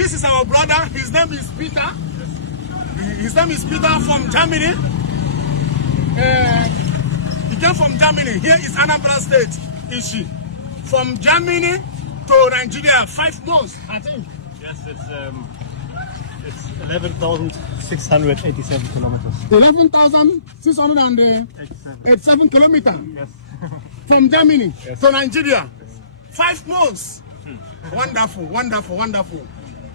This is our brother. His name is Peter. His name is Peter from Germany. He came from Germany. Here is Anambra State. Ishi. From Germany to Nigeria, 5 months, I think. Yes, it's 11,687 kilometers. 11,687 kilometers. Yes. From Germany to Nigeria. Yes. 5 months. Wonderful, wonderful, wonderful.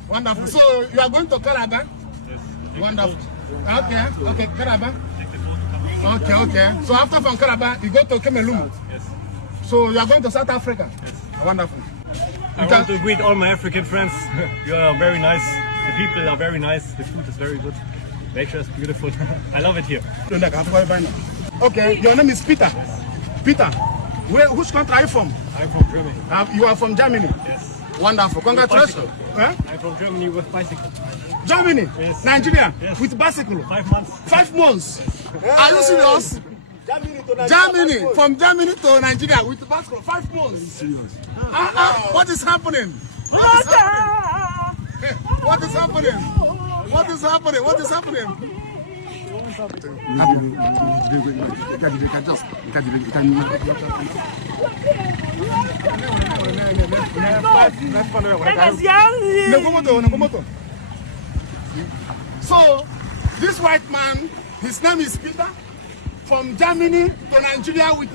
Wonderful. So you are going to Calabar? Yes. Wonderful. Okay, Calabar. Okay. So after from Calabar, you go to Cameroon. Yes. So you are going to South Africa. Yes. Wonderful. I want to greet all my African friends. You are very nice. The people are very nice. The food is very good. Nature is beautiful. I love it here. Okay, your name is Peter. Yes. Peter, which country are you from? I'm from Germany. You are from Germany? Yes. Wonderful. Congratulations. I'm from Germany with bicycle. Germany? Yes. Nigeria? Yes. With bicycle? 5 months. 5 months? Yes. Are you serious? Germany, from Germany to Nigeria with bicycle, 5 months? Serious. What is happening? What is happening? What is happening? What is happening? What is happening? So, this white man, his name is Peter, from Germany to Nigeria with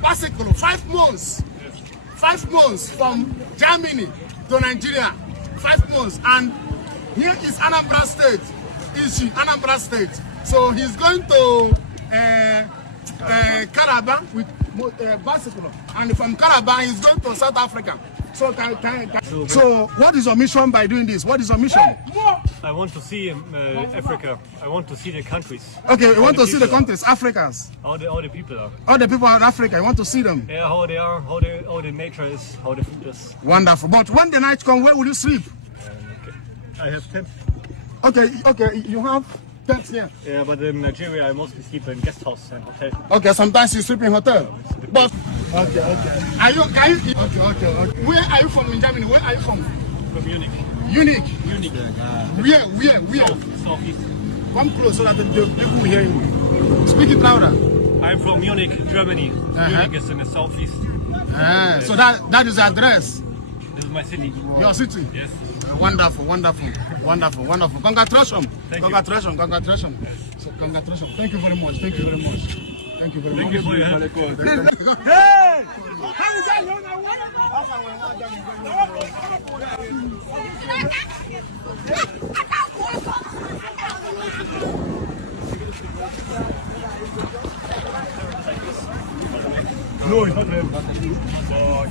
bicycle, 5 months. 5 months from Germany to Nigeria, 5 months. And here is Anambra State, Ishi, Anambra State. So he's going to Calabar with bicycle, and from Calabar he's going to South Africa. So, so what is your mission by doing this? What is your mission? I want to see Africa. I want to see the countries. Okay, you want to see the countries, Africans. How the people are. All the people in Africa, you want to see them. Yeah, how they are, how the nature is, how the food is. Wonderful. But when the night comes, where will you sleep? Okay. I have tent. Okay, you have tents here. Yeah, but in Nigeria I mostly sleep in guest house and hotel. Okay, sometimes you sleep in hotel. But okay. Can you? Okay. Where are you from in Germany? Where are you from? From Munich. Munich. Where? Southeast. Come close so that the people will hear you. Speak it louder. I'm from Munich, Germany. Munich is in the southeast. Yes. So that is the address. This is my city. Your city? Yes. Wonderful. Congratulations. Thank Congratulations. Yes. So congratulations. Thank you very much. Thank you for your help. Hey! No, it's not him. So,